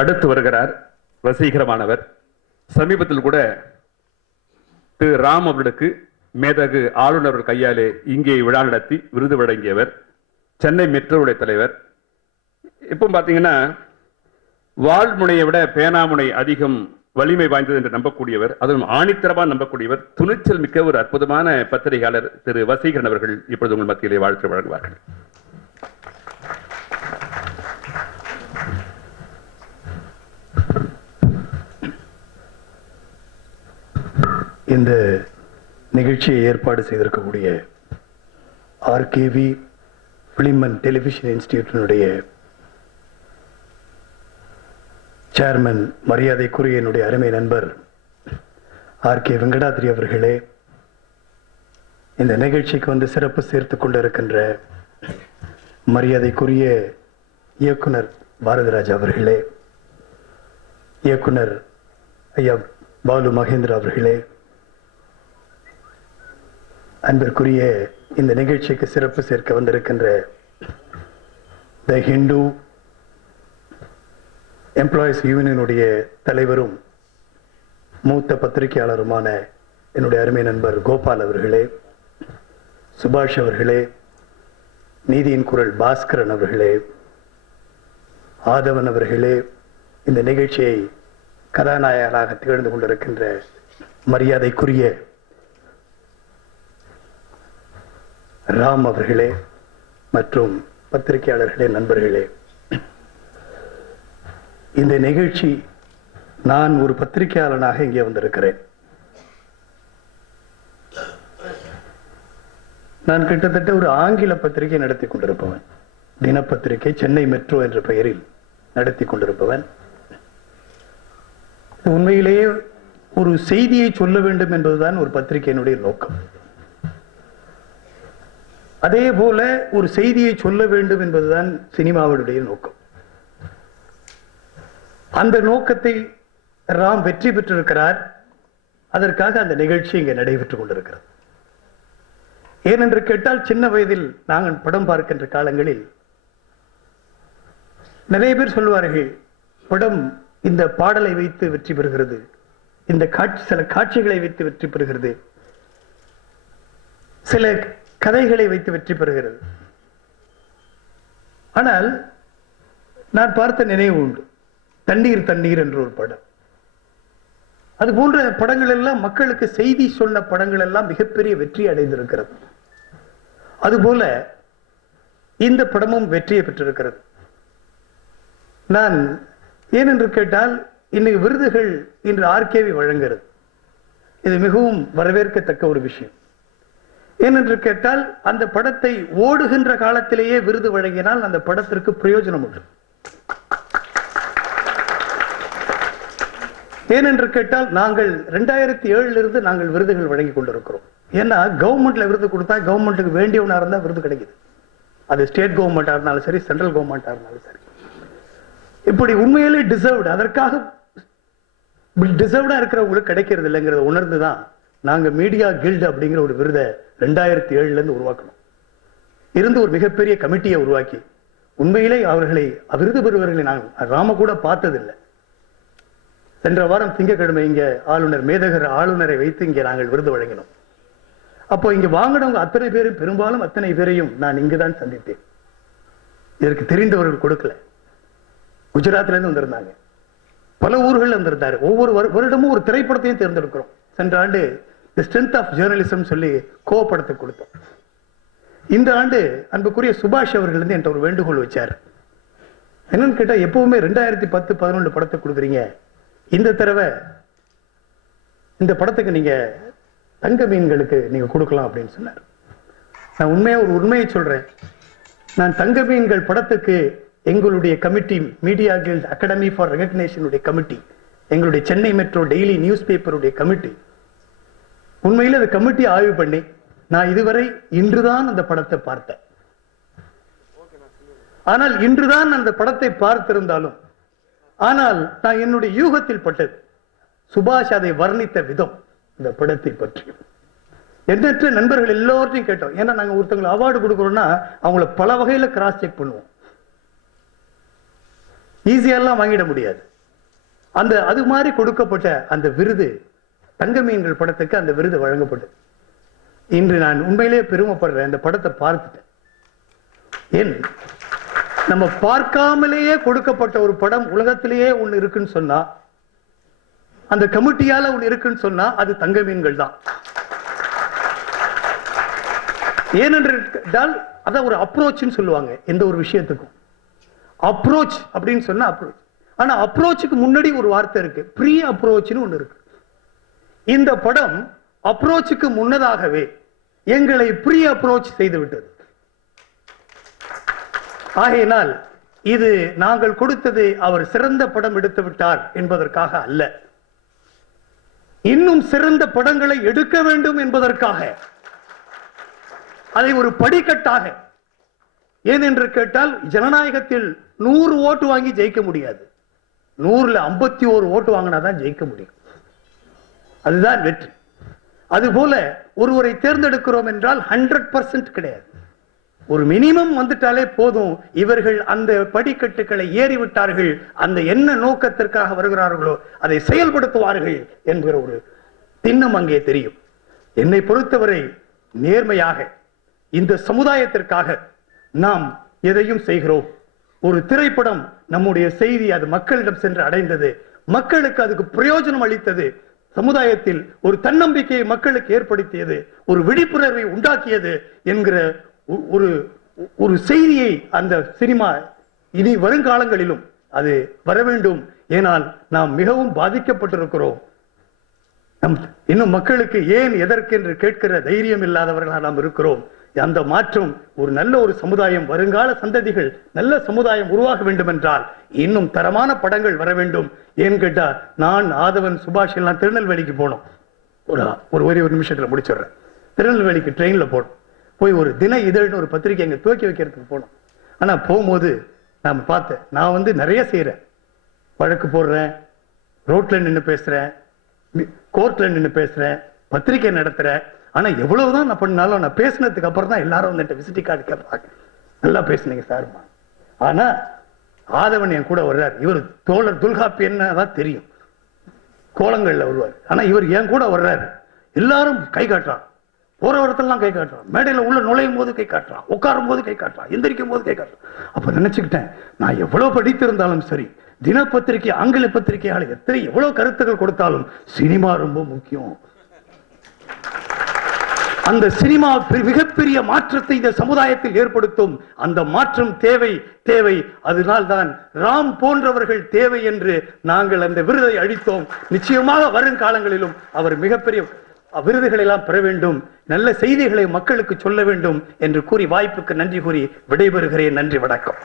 அடுத்து வருகிறார் வசீகரமானவர். சமீபத்தில் கூட திரு ராம் அவர்களுக்கு மேதகு ஆளுநர் கையாலே இங்கே விழா நடத்தி விருது வழங்கியவர், சென்னை மெட்ரோவுடைய தலைவர். இப்போ பார்த்தீங்கன்னா வாழ்முனையை விட பேனாமுனை அதிகம் வலிமை வாய்ந்தது என்று நம்பக்கூடியவர், அதுவும் ஆணித்தரமாக நம்பக்கூடியவர், துணிச்சல் மிக்க ஒரு அற்புதமான பத்திரிகையாளர் திரு வசீகரன் அவர்கள் இப்பொழுது உங்கள் மத்தியிலே வாழ்த்து வழங்குவார்கள். இந்த நிகழ்ச்சியை ஏற்பாடு செய்திருக்கக்கூடிய ஆர்கேவி பிலிம் அண்ட் டெலிவிஷன் இன்ஸ்டிடியூட்டினுடைய சேர்மன், மரியாதைக்குரிய என்னுடைய அருமை நண்பர் ஆர்கே வெங்கடாத்ரி அவர்களே, இந்த நிகழ்ச்சிக்கு வந்து சிறப்பு சேர்த்து கொண்டிருக்கின்ற மரியாதைக்குரிய இயக்குனர் பாரதிராஜ் அவர்களே, இயக்குனர் ஐயா பாலு மகேந்திரா அவர்களே, அன்பிற்குரிய இந்த நிகழ்ச்சிக்கு சிறப்பு சேர்க்க வந்திருக்கின்ற த ஹிந்து எம்ப்ளாயிஸ் யூனியனுடைய தலைவரும் மூத்த பத்திரிகையாளருமான என்னுடைய அருமை நண்பர் கோபால் அவர்களே, சுபாஷ் அவர்களே, நீதியின் குரல் பாஸ்கரன் அவர்களே, ஆதவன் அவர்களே, இந்த நிகழ்ச்சியை கதாநாயகராக திகழ்ந்து கொண்டிருக்கின்ற மரியாதைக்குரிய ராம் அவர்களே மற்றும் பத்திரிகையாளர்களே, நண்பர்களே, இந்த நிகழ்ச்சி நான் ஒரு பத்திரிகையாளனாக இங்கே வந்திருக்கிறேன். நான் கிட்டத்தட்ட ஒரு ஆங்கில பத்திரிகை நடத்தி கொண்டிருப்பவன், தினப்பத்திரிகை சென்னை மெட்ரோ என்ற பெயரில் நடத்தி கொண்டிருப்பவன். உண்மையிலேயே ஒரு செய்தியை சொல்ல வேண்டும் என்பதுதான் ஒரு பத்திரிகையினுடைய நோக்கம். அதே போல ஒரு செய்தியை சொல்ல வேண்டும் என்பதுதான் சினிமாவுடைய நோக்கம். அந்த நோக்கத்தை ராம் வெற்றி பெற்றிருக்கிறார். அதற்காக அந்த நிகழ்ச்சி இங்கே நடைபெற்றுக் கொண்டிருக்கிறது. ஏனென்று கேட்டால், சின்ன வயதில் நாங்கள் படம் பார்க்கின்ற காலங்களில் நிறைய பேர் சொல்வார்கள், படம் இந்த பாடலை வைத்து வெற்றி பெறுகிறது, இந்த சில காட்சிகளை வைத்து வெற்றி பெறுகிறது, சில கதைகளை வைத்து வெற்றி பெறுகிறது. ஆனால் நான் பார்த்த நினைவு உண்டு, தண்ணீர் தண்ணீர் என்ற ஒரு படம். அது போன்ற படங்கள் எல்லாம் மக்களுக்கு செய்தி சொன்ன படங்கள் எல்லாம் மிகப்பெரிய வெற்றி அடைந்திருக்கிறது. அதுபோல இந்த படமும் வெற்றியை பெற்றிருக்கிறது. நான் ஏனென்று கேட்டால், இன்னைக்கு விருதுகள் இன்று ஆர்கேவி வழங்குகிறது. இது மிகவும் வரவேற்கத்தக்க ஒரு விஷயம். ஏனென்று கேட்டால், அந்த படத்தை ஓடுகின்ற காலத்திலேயே விருது வழங்கினால் அந்த படத்திற்கு பிரயோஜனம் உண்டு. ஏனென்று கேட்டால், நாங்கள் 2007 இருந்து நாங்கள் விருதுகள் வழங்கி கொண்டிருக்கிறோம். ஏன்னா கவர்மெண்ட்ல விருது கொடுத்தா கவர்மெண்ட்டுக்கு வேண்டியவனா இருந்தா விருது கிடைக்குது. அது ஸ்டேட் கவர்மெண்டா இருந்தாலும் சரி, சென்ட்ரல் கவர்மெண்டா இருந்தாலும் சரி. இப்படி உண்மையிலே டிசர்வ்டு, அதற்காக டிசர்வ்டா இருக்கிறவங்களுக்கு கிடைக்கிறது இல்லைங்கிறத உணர்ந்துதான் நாங்க மீடியா கில்டு அப்படிங்கிற ஒரு விருதை 2007 இருந்து உருவாக்கணும். இருந்து ஒரு மிகப்பெரிய கமிட்டியை உருவாக்கி உண்மையிலே அவர்களை விருது பெறுவர்களை நாங்கள் ராம கூட பார்த்ததில்லை. சென்ற வாரம் திங்கட்கிழமை இங்க ஆளுநர் மேதகர் ஆளுநரை வைத்து இங்கே நாங்கள் விருது வழங்கினோம். அப்போ இங்க வாங்கினவங்க அத்தனை பேரும், பெரும்பாலும் அத்தனை பேரையும் நான் இங்குதான் சந்தித்தேன். இதற்கு தெரிந்தவர்கள் கொடுக்கல. குஜராத்ல இருந்து வந்திருந்தாங்க, பல ஊர்கள் வந்திருந்தாரு. ஒவ்வொரு வருடமும் ஒரு திரைப்படத்தையும் தேர்ந்தெடுக்கிறோம். சென்ற ஆண்டு தி ஸ்ட்ரென்த் ஆஃப் ஜேர்னலிசம் சொல்லி கோவப்படத்தை கொடுத்தோம். இந்த ஆண்டு அன்புக்குரிய சுபாஷ் அவர்கள் இருந்து என்கிட்ட ஒரு வேண்டுகோள் வச்சார். என்னன்னு கேட்டா, எப்பவுமே 2010-11 படத்தை கொடுக்குறீங்க, இந்த தடவை இந்த படத்துக்கு நீங்க தங்க மீன்களுக்கு நீங்க கொடுக்கலாம் அப்படின்னு சொன்னார். நான் ஒரு உண்மையை சொல்றேன். நான் தங்க மீன்கள் படத்துக்கு எங்களுடைய committee, media guild academy for ரெகக்னேஷனுடைய கமிட்டி, எங்களுடைய சென்னை மெட்ரோ டெய்லி நியூஸ் பேப்பருடைய கமிட்டி, உண்மையில் அந்த கமிட்டி ஆய்வு பண்ணி, நான் இதுவரை இன்றுதான் அந்த படத்தை பார்த்தேன். ஆனால் இன்றுதான் அந்த படத்தை பார்த்திருந்தாலும், ஆனால் நான் என்னுடைய யூகத்தில் பட்டது சுபாஷ் அதை வர்ணித்த விதம், இந்த படத்தை பற்றி எண்ணற்ற நண்பர்கள் எல்லோரையும் கேட்டோம். ஏன்னா நாங்க ஒருத்தவங்களை அவார்டு கொடுக்கிறோம்னா அவங்கள பல வகையில கிராஸ் செக் பண்ணுவோம். ஈஸியெல்லாம் வாங்கிட முடியாது. அது மாதிரி கொடுக்கப்பட்ட அந்த விருது தங்க மீன்கள் படத்துக்கு அந்த விருது வழங்கப்பட்டது. இன்று நான் உண்மையிலேயே பெருமைப்படுறேன். இந்த படத்தை பார்த்துட்டேன். ஏன் நம்ம பார்க்காமலேயே கொடுக்கப்பட்ட ஒரு படம் உலகத்திலேயே ஒண்ணு இருக்குன்னு சொன்னா, அந்த கமிட்டியால ஒண்ணு இருக்குன்னு சொன்னா அது தங்க மீன்கள் தான். ஏனென்றால் அத ஒரு அப்ரோச்னு சொல்லுவாங்க. எந்த ஒரு விஷயத்துக்கும் அப்ரோச் அப்படின்னு சொன்னா அப்ரோச். ஆனா அப்ரோச்சுக்கு முன்னாடி ஒரு வார்த்தை இருக்கு, ப்ரீ அப்ரோச்னு ஒண்ணு இருக்கு. இந்த படம் அப்ரோச்சுக்கு முன்னதாகவே எங்களை ப்ரீ அப்ரோச் செய்து விட்டது. ஆகையினால் இது நாங்கள் கொடுத்தது அவர் சிறந்த படம் எடுத்து விட்டார் என்பதற்காக அல்ல, இன்னும் சிறந்த படங்களை எடுக்க வேண்டும் என்பதற்காக, அதை ஒரு படிக்கட்டாக. ஏனென்று கேட்டால் ஜனநாயகத்தில் 100 ஓட்டு வாங்கி ஜெயிக்க முடியாது, 100ல் 51 ஓட்டு வாங்கினாதான் ஜெயிக்க முடியும். அதுதான் வெற்றி. அதுபோல ஒருவரை தேர்ந்தெடுக்கிறோம் என்றால் 100% கிடையாது, ஒரு மினிமம் வந்துட்டாலே போதும். இவர்கள் அந்த படிக்கட்டுகளை ஏறிவிட்டார்கள், அந்த என்ன நோக்கத்திற்காக வருகிறார்களோ அதை செயல்படுத்துவார்கள் என்கிற ஒரு திண்ணம் அங்கே தெரியும். என்னை பொறுத்தவரை நேர்மையாக இந்த சமுதாயத்திற்காக நாம் எதையும் செய்கிறோம். ஒரு திரைப்படம் நம்முடைய செய்தி அது மக்களிடம் சென்று அடைந்தது, மக்களுக்கு அதுக்கு பிரயோஜனம் அளித்தது, சமுதாயத்தில் ஒரு தன்னம்பிக்கையை மக்களுக்கு ஏற்படுத்தியது, ஒரு விழிப்புணர்வை உண்டாக்கியது என்கிற ஒரு செய்தியை அந்த சினிமா இனி வருங்காலங்களிலும் அது வர வேண்டும். ஏனால் நாம் மிகவும் பாதிக்கப்பட்டிருக்கிறோம். இன்னும் மக்களுக்கு ஏன் எதற்கு என்று கேட்கிற தைரியம் இல்லாதவர்களாக நாம் இருக்கிறோம். அந்த மாற்றம் ஒரு நல்ல ஒரு சமுதாயம், வருங்கால சந்ததிகள் நல்ல சமுதாயம் உருவாக வேண்டும் என்றால் இன்னும் தரமான படங்கள் வர வேண்டும். ஏன் கேட்டா, நான் ஆதவன் சுபாஷ் எல்லாம் திருநெல்வேலிக்கு போனோம். ஒரே ஒரு நிமிஷத்துல முடிச்சிடுறேன். திருநெல்வேலிக்கு ட்ரெயின்ல போனோம். போய் ஒரு தின இதழ்னு ஒரு பத்திரிகை அங்க துவக்கி வைக்கிறதுக்கு போனோம். ஆனா போகும்போது நான் பார்த்தேன், நான் நிறைய செய்யறேன், வழக்கு போடுறேன், ரோட்ல நின்று பேசுறேன், கோர்ட்ல நின்று பேசுறேன், பத்திரிகை நடத்துறேன். ஆனா எவ்வளவுதான் நான் பண்ணாலும் நான் பேசினதுக்கு அப்புறம் தான் எல்லாரும் வந்துட்டு விசிட்டிங் கார்டு கேட்பாங்க, நல்லா பேசுனீங்க சார்மா. ஆனா ஆதவன் என் கூட வர்றாரு. இவர் தோழர் துல்காப்பி என்னதான் தெரியும், கோலங்கள்ல வருவார். ஆனா இவர் என் கூட வர்றாரு. எல்லாரும் கை காட்டுறான், போற இடத்தெல்லாம் கை காட்டுறான், மேடையில உள்ள நுழையும் போது கை காட்டுறான், உட்காரும் போது கை காட்டுறான், எந்திரிக்கும் போது கை காட்டுறான். அப்ப நினைச்சுக்கிட்டேன், நான் எவ்வளவு படித்திருந்தாலும் சரி, தினப்பத்திரிகை ஆங்கில பத்திரிகையால் எவ்வளவு கருத்துக்கள் கொடுத்தாலும் சினிமா ரொம்ப முக்கியம். அந்த சினிமா மிகப்பெரிய மாற்றத்தை இந்த சமுதாயத்தில் ஏற்படுத்தும். அந்த மாற்றம் தேவை. அதனால் தான் ராம் போன்றவர்கள் தேவை என்று நாங்கள் அந்த விருதை அளித்தோம். நிச்சயமாக வருங்காலங்களிலும் அவர் மிகப்பெரிய விருதுகளை எல்லாம் பெற வேண்டும், நல்ல செய்திகளை மக்களுக்கு சொல்ல வேண்டும் என்று கூறி வாய்ப்புக்கு நன்றி கூறி விடைபெறுகிறேன். நன்றி, வணக்கம்.